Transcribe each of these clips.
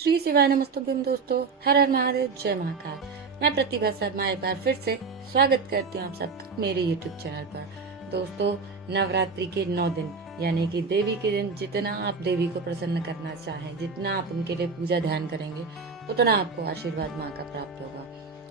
श्री शिवाय नमस्तुभ्यम दोस्तों, हर हर महादेव, जय महाकाल। मैं प्रतिभा शर्मा एक बार फिर से स्वागत करती हूँ आप सबका मेरे YouTube चैनल पर। दोस्तों, नवरात्रि के 9 दिन यानी कि देवी के दिन जितना आप देवी को प्रसन्न करना चाहें, जितना आप उनके लिए पूजा ध्यान करेंगे, उतना आपको आशीर्वाद माँ का प्राप्त होगा।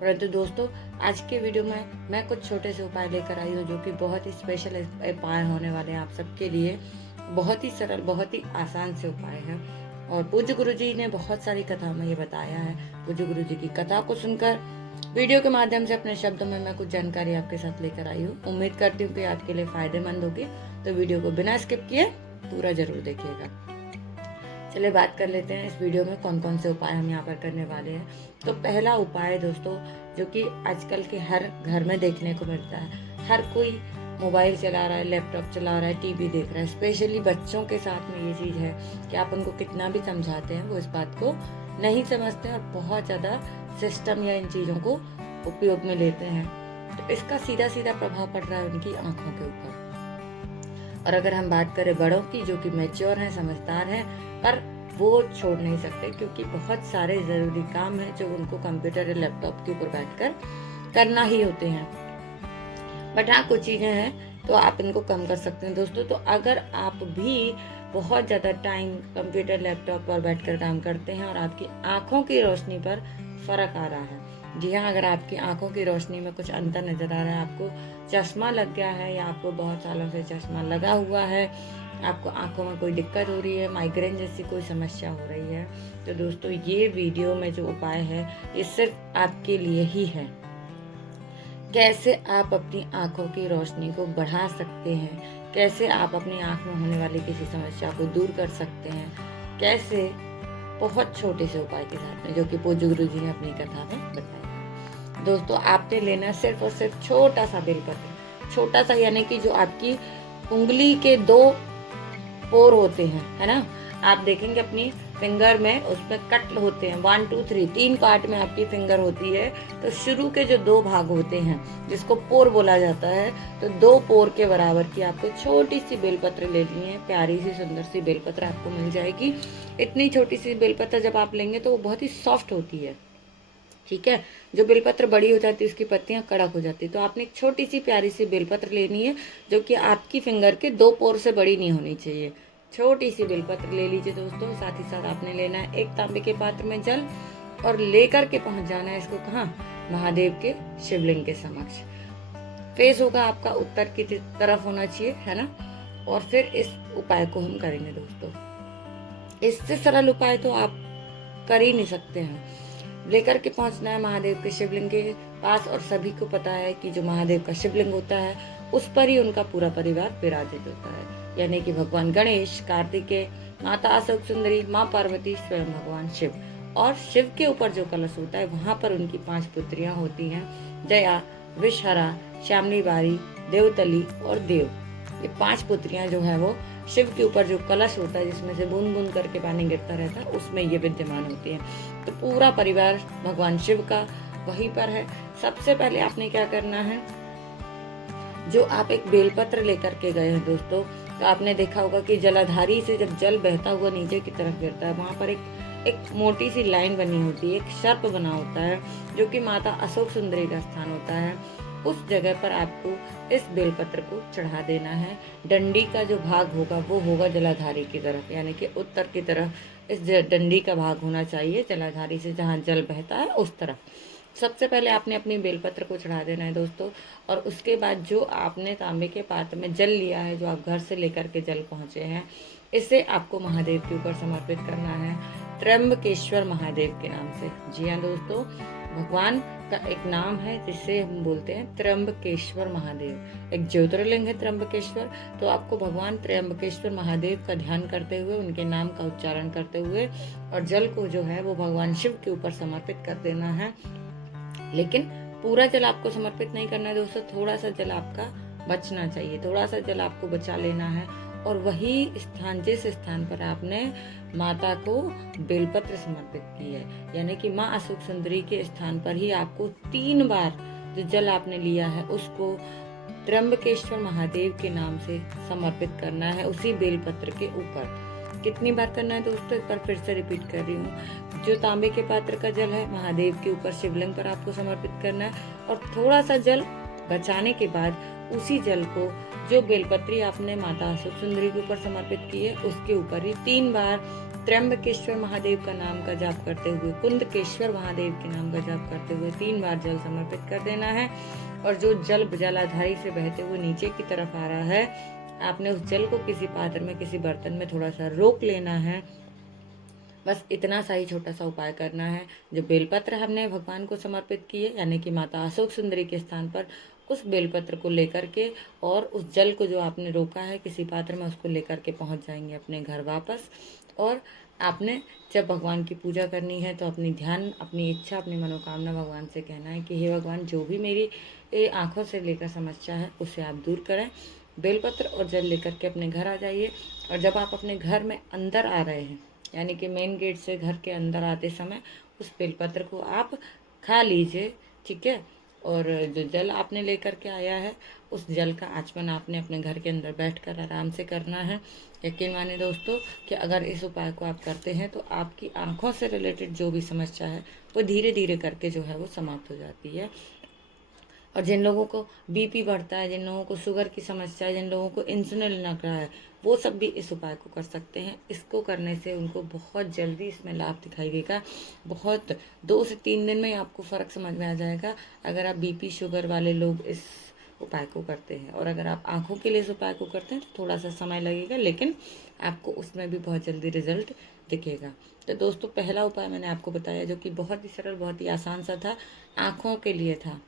परंतु दोस्तों, आज के वीडियो में मैं कुछ छोटे से उपाय लेकर आई हूँ जो कि बहुत ही स्पेशल उपाय होने वाले हैं आप सबके लिए। बहुत ही सरल, बहुत ही आसान से उपाय है और पूज्य गुरु जी ने बहुत सारी कथा में ये बताया है। पूज्य गुरु जी की कथा को सुनकर वीडियो के माध्यम से अपने शब्दों में मैं कुछ जानकारी आपके साथ लेकर आई हूँ। उम्मीद करती हूँ कि आपके लिए फायदेमंद होगी, तो वीडियो को बिना स्किप किए पूरा जरूर देखिएगा। चलिए बात कर लेते हैं इस वीडियो में कौन कौन से उपाय हम यहाँ पर करने वाले हैं। तो पहला उपाय दोस्तों, जो कि आजकल के हर घर में देखने को मिलता है, हर कोई मोबाइल चला रहा है, लैपटॉप चला रहा है, टीवी देख रहा है। स्पेशली बच्चों के साथ में ये चीज़ है कि आप उनको कितना भी समझाते हैं वो इस बात को नहीं समझते और बहुत ज़्यादा सिस्टम या इन चीज़ों को उपयोग में लेते हैं। तो इसका सीधा सीधा प्रभाव पड़ रहा है उनकी आंखों के ऊपर। और अगर हम बात करें बड़ों की, जो कि मैच्योर हैं, समझदार हैं, पर वो छोड़ नहीं सकते क्योंकि बहुत सारे ज़रूरी काम हैं जो उनको कंप्यूटर या लैपटॉप के ऊपर बैठकर करना ही होते हैं। बट हाँ, कुछ चीज़ें हैं तो आप इनको कम कर सकते हैं दोस्तों। तो अगर आप भी बहुत ज़्यादा टाइम कंप्यूटर लैपटॉप पर बैठकर काम करते हैं और आपकी आँखों की रोशनी पर फर्क आ रहा है, जी हाँ, अगर आपकी आंखों की रोशनी में कुछ अंतर नजर आ रहा है, आपको चश्मा लग गया है या आपको बहुत सालों से चश्मा लगा हुआ है, आपको आंखों में कोई दिक्कत हो रही है, माइग्रेन जैसी कोई समस्या हो रही है, तो दोस्तों ये वीडियो में जो उपाय है ये सिर्फ आपके लिए ही है। कैसे आप अपनी आंखों की रोशनी को बढ़ा सकते हैं, कैसे आप अपनी आंख में होने वाली किसी समस्या को दूर कर सकते हैं, कैसे, बहुत छोटे से उपाय के साथ में, जो कि पूज्य गुरु जी ने अपनी कथा में बताया। दोस्तों, आपने लेना सिर्फ और सिर्फ छोटा सा बेलपत्र, छोटा सा यानी कि जो आपकी उंगली के 2 पोर होते हैं, है ना, आप देखेंगे अपनी फिंगर में, उसमें कट होते हैं 1 2 3 3 पार्ट में आपकी फिंगर होती है। तो शुरू के जो 2 भाग होते हैं जिसको पोर बोला जाता है, तो 2 पोर के बराबर की आपको छोटी सी बेलपत्र लेनी है। प्यारी सी सुंदर सी बेलपत्र आपको मिल जाएगी। इतनी छोटी सी बेलपत्र जब आप लेंगे तो वो बहुत ही सॉफ्ट होती है, ठीक है। जो बेलपत्र बड़ी हो जाती है उसकी पत्तियां कड़क हो जाती है। तो आपने एक छोटी सी प्यारी सी बेलपत्र लेनी है जो कि आपकी फिंगर के 2 पोर से बड़ी नहीं होनी चाहिए। छोटी सी बेलपत्र ले लीजिए दोस्तों। साथ ही साथ आपने लेना है एक तांबे के पात्र में जल और लेकर के पहुंच जाना है इसको कहाँ, महादेव के शिवलिंग के समक्ष। फेस होगा आपका उत्तर की तरफ होना चाहिए, है ना। और फिर इस उपाय को हम करेंगे दोस्तों। इससे सरल उपाय तो आप कर ही नहीं सकते हैं। लेकर के पहुंचना है महादेव के शिवलिंग के पास, और सभी को पता है कि जो महादेव का शिवलिंग होता है उस पर ही उनका पूरा परिवार विराजित होता है, यानी कि भगवान गणेश, कार्तिकेय, माता अशोक सुंदरी, माँ पार्वती, स्वयं भगवान शिव। और शिव के ऊपर जो कलश होता है वहां पर उनकी 5 पुत्रियां होती हैं, जया, विषहरा, श्यामली बारी, देवतली और देव। ये 5 पुत्रियां जो है वो शिव के ऊपर जो कलश होता है जिसमें से बूंद बूंद करके पानी गिरता रहता है, उसमें ये विद्यमान होती है। तो पूरा परिवार भगवान शिव का वहीं पर है। सबसे पहले आपने क्या करना है, जो आप एक बेलपत्र लेकर के गए हैं दोस्तों, तो आपने देखा होगा कि जलाधारी से जब जल बहता हुआ नीचे की तरफ गिरता है, वहां पर एक मोटी सी लाइन बनी होती है, एक सर्प बना होता है, जो कि माता अशोक सुंदरी का स्थान होता है। उस जगह पर आपको इस बेलपत्र को चढ़ा देना है। डंडी का जो भाग होगा वो होगा जलाधारी की तरफ, यानी कि उत्तर की तरफ इस डंडी का भाग होना चाहिए, जलाधारी से जहाँ जल बहता है उस तरफ। सबसे पहले आपने अपनी बेलपत्र को चढ़ा देना है दोस्तों। और उसके बाद जो आपने तांबे के पात्र में जल लिया है, जो आप घर से लेकर के जल पहुँचे हैं, इसे आपको महादेव के ऊपर समर्पित करना है, त्र्यंबकेश्वर महादेव के नाम से। जी हाँ दोस्तों, भगवान का एक नाम है जिसे हम बोलते हैं त्र्यंबकेश्वर महादेव। एक ज्योतिर्लिंग है त्र्यंबकेश्वर। तो आपको भगवान त्र्यंबकेश्वर महादेव का ध्यान करते हुए, उनके नाम का उच्चारण करते हुए, और जल को जो है वो भगवान शिव के ऊपर समर्पित कर देना है। लेकिन पूरा जल आपको समर्पित नहीं करना है दोस्तों, थोड़ा सा जल आपका बचना चाहिए, थोड़ा सा जल आपको बचा लेना है। और वही स्थान, जिस स्थान पर आपने माता को बेलपत्र समर्पित की है, यानी कि माँ अशोक सुंदरी के स्थान पर ही आपको 3 बार जो जल आपने लिया है उसको त्र्यंबकेश्वर महादेव के नाम से समर्पित करना है, उसी बेलपत्र के ऊपर। कितनी बार करना है दोस्तों, एक बार फिर से रिपीट कर रही हूँ। जो तांबे के पात्र का जल है महादेव के ऊपर शिवलिंग पर आपको समर्पित करना है और थोड़ा सा जल बचाने के बाद उसी जल को जो बेलपत्री आपने माता अशोक सुंदरी के ऊपर समर्पित की है उसके ऊपर ही 3 बार त्र्यंबकेश्वर महादेव का नाम का जाप करते हुए, कुंदकेश्वर महादेव के नाम का जाप करते हुए 3 बार जल समर्पित कर देना है। और जो जल जलाधारी से बहते हुए नीचे की तरफ आ रहा है, आपने उस जल को किसी पात्र में, किसी बर्तन में थोड़ा सा रोक लेना है। बस इतना सा ही छोटा सा उपाय करना है। जो बेलपत्र हमने भगवान को समर्पित किए यानी कि माता अशोक सुंदरी के स्थान पर, उस बेलपत्र को लेकर के और उस जल को जो आपने रोका है किसी पात्र में, उसको लेकर के पहुंच जाएंगे अपने घर वापस। और आपने जब भगवान की पूजा करनी है तो अपनी ध्यान, अपनी इच्छा, अपनी मनोकामना भगवान से कहना है कि हे भगवान, जो भी मेरी आंखों से लेकर समस्या है उसे आप दूर करें। बेलपत्र और जल लेकर के अपने घर आ जाइए। और जब आप अपने घर में अंदर आ रहे हैं यानी कि मेन गेट से घर के अंदर आते समय उस बेलपत्र को आप खा लीजिए, ठीक है। और जो जल आपने लेकर के आया है उस जल का आचमन आपने अपने घर के अंदर बैठकर आराम से करना है। यकीन माने दोस्तों कि अगर इस उपाय को आप करते हैं तो आपकी आंखों से रिलेटेड जो भी समस्या है वो धीरे धीरे करके जो है वो समाप्त हो जाती है। और जिन लोगों को बीपी बढ़ता है, जिन लोगों को शुगर की समस्या है, जिन लोगों को इंसुलिन लग रहा है, वो सब भी इस उपाय को कर सकते हैं। इसको करने से उनको बहुत जल्दी इसमें लाभ दिखाई देगा। बहुत 2 से 3 दिन में आपको फ़र्क समझ में आ जाएगा अगर आप बीपी शुगर वाले लोग इस उपाय को करते हैं। और अगर आप आँखों के लिए इस उपाय को करते हैं तो थोड़ा सा समय लगेगा, लेकिन आपको उसमें भी बहुत जल्दी रिजल्ट दिखेगा। तो दोस्तों पहला उपाय मैंने आपको बताया जो कि बहुत ही सरल, बहुत ही आसान सा था, आँखों के लिए था।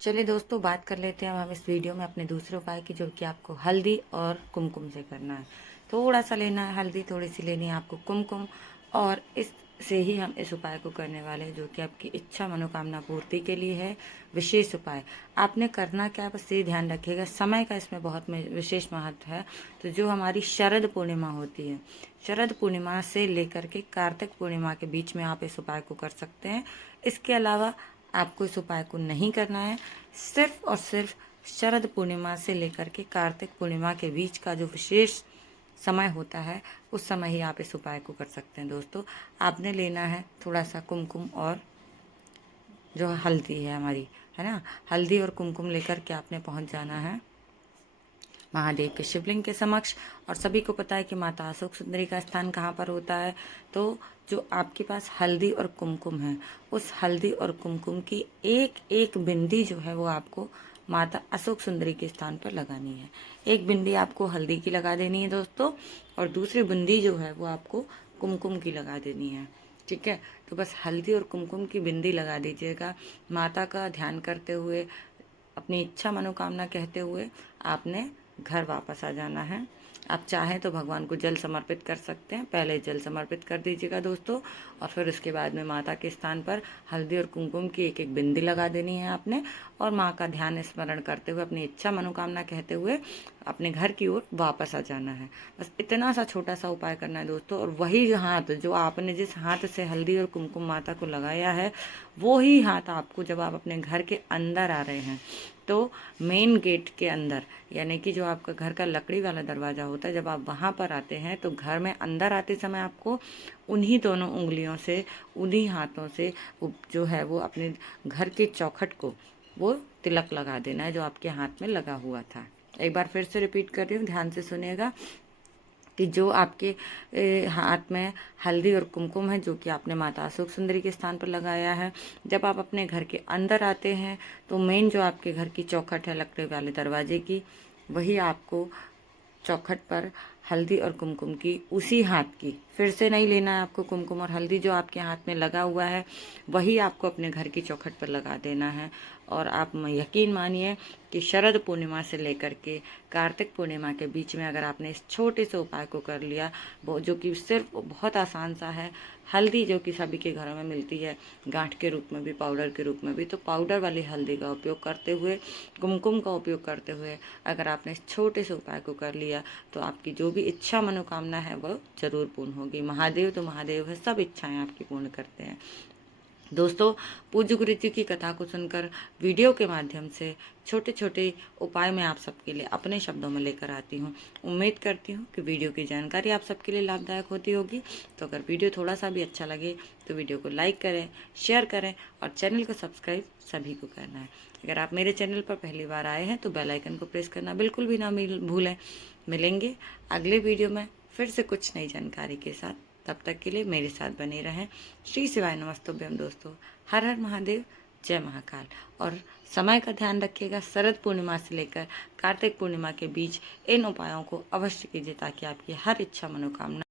चलिए दोस्तों बात कर लेते हैं अब हम इस वीडियो में अपने दूसरे उपाय की, जो कि आपको हल्दी और कुमकुम से करना है। थोड़ा सा लेना है हल्दी, थोड़ी सी लेनी है आपको कुमकुम, और इससे ही हम इस उपाय को करने वाले हैं जो कि आपकी इच्छा मनोकामना पूर्ति के लिए है। विशेष उपाय आपने करना क्या, बस ये ध्यान रखिएगा, समय का इसमें बहुत विशेष महत्व है। तो जो हमारी शरद पूर्णिमा होती है, शरद पूर्णिमा से लेकर के कार्तिक पूर्णिमा के बीच में आप इस उपाय को कर सकते हैं। इसके अलावा आपको इस उपाय को नहीं करना है। सिर्फ और सिर्फ शरद पूर्णिमा से लेकर के कार्तिक पूर्णिमा के बीच का जो विशेष समय होता है उस समय ही आप इस उपाय को कर सकते हैं। दोस्तों आपने लेना है थोड़ा सा कुमकुम और जो हल्दी है हमारी, है ना, हल्दी और कुमकुम लेकर के आपने पहुंच जाना है महादेव के शिवलिंग के समक्ष। और सभी को पता है कि माता अशोक सुंदरी का स्थान कहाँ पर होता है। तो जो आपके पास हल्दी और कुमकुम है, उस हल्दी और कुमकुम की एक एक बिंदी जो है वो आपको माता अशोक सुंदरी के स्थान पर लगानी है। एक बिंदी आपको हल्दी की लगा देनी है दोस्तों, और दूसरी बिंदी जो है वो आपको कुमकुम की लगा देनी है, ठीक है। तो बस हल्दी और कुमकुम की बिंदी लगा दीजिएगा। माता का ध्यान करते हुए, अपनी इच्छा मनोकामना कहते हुए आपने घर वापस आ जाना है। आप चाहें तो भगवान को जल समर्पित कर सकते हैं, पहले जल समर्पित कर दीजिएगा दोस्तों, और फिर उसके बाद में माता के स्थान पर हल्दी और कुमकुम की एक एक बिंदी लगा देनी है आपने, और माँ का ध्यान स्मरण करते हुए, अपनी इच्छा मनोकामना कहते हुए अपने घर की ओर वापस आ जाना है। बस इतना सा छोटा सा उपाय करना है दोस्तों। और वही हाथ जो आपने जिस हाथ से हल्दी और कुमकुम माता को लगाया है, वो ही हाथ आपको जब आप अपने घर के अंदर आ रहे हैं तो मेन गेट के अंदर, यानी कि जो आपका घर का लकड़ी वाला दरवाज़ा होता है, जब आप वहाँ पर आते हैं तो घर में अंदर आते समय आपको उन्हीं दोनों उंगलियों से, उन्हीं हाथों से जो है वो अपने घर के चौखट को वो तिलक लगा देना है जो आपके हाथ में लगा हुआ था। एक बार फिर से रिपीट कर रही हूँ, ध्यान से सुनिएगा कि जो आपके हाथ में हल्दी और कुमकुम है जो कि आपने माता अशोक सुंदरी के स्थान पर लगाया है, जब आप अपने घर के अंदर आते हैं तो मेन जो आपके घर की चौखट है लकड़ी वाले दरवाजे की, वही आपको चौखट पर हल्दी और कुमकुम की उसी हाथ की, फिर से नहीं लेना है आपको कुमकुम और हल्दी, जो आपके हाथ में लगा हुआ है वही आपको अपने घर की चौखट पर लगा देना है। और आप यकीन मानिए कि शरद पूर्णिमा से लेकर के कार्तिक पूर्णिमा के बीच में अगर आपने इस छोटे से उपाय को कर लिया, वो जो कि सिर्फ बहुत आसान सा है, हल्दी जो कि सभी के घरों में मिलती है गांठ के रूप में भी, पाउडर के रूप में भी, तो पाउडर वाली हल्दी का उपयोग करते हुए, कुमकुम का उपयोग करते हुए अगर आपने इस छोटे से उपाय को कर लिया तो आपकी जो भी इच्छा मनोकामना है वह जरूर पूर्ण होगी। महादेव तो महादेव है, सब इच्छाएं आपकी पूर्ण करते हैं। दोस्तों, पूज्य गुरुजी की कथा को सुनकर वीडियो के माध्यम से छोटे छोटे उपाय मैं आप सबके लिए अपने शब्दों में लेकर आती हूँ। उम्मीद करती हूँ कि वीडियो की जानकारी आप सबके लिए लाभदायक होती होगी। तो अगर वीडियो थोड़ा सा भी अच्छा लगे तो वीडियो को लाइक करें, शेयर करें और चैनल को सब्सक्राइब सभी को करना है। अगर आप मेरे चैनल पर पहली बार आए हैं तो बेल आइकन को प्रेस करना बिल्कुल भी ना भूलें। मिलेंगे अगले वीडियो में फिर से कुछ नई जानकारी के साथ। तब तक के लिए मेरे साथ बने रहें। श्री शिवाय नमस्तुभ्यम दोस्तों। हर हर महादेव, जय महाकाल। और समय का ध्यान रखिएगा, शरद पूर्णिमा से लेकर कार्तिक पूर्णिमा के बीच इन उपायों को अवश्य कीजिए ताकि आपकी हर इच्छा मनोकामना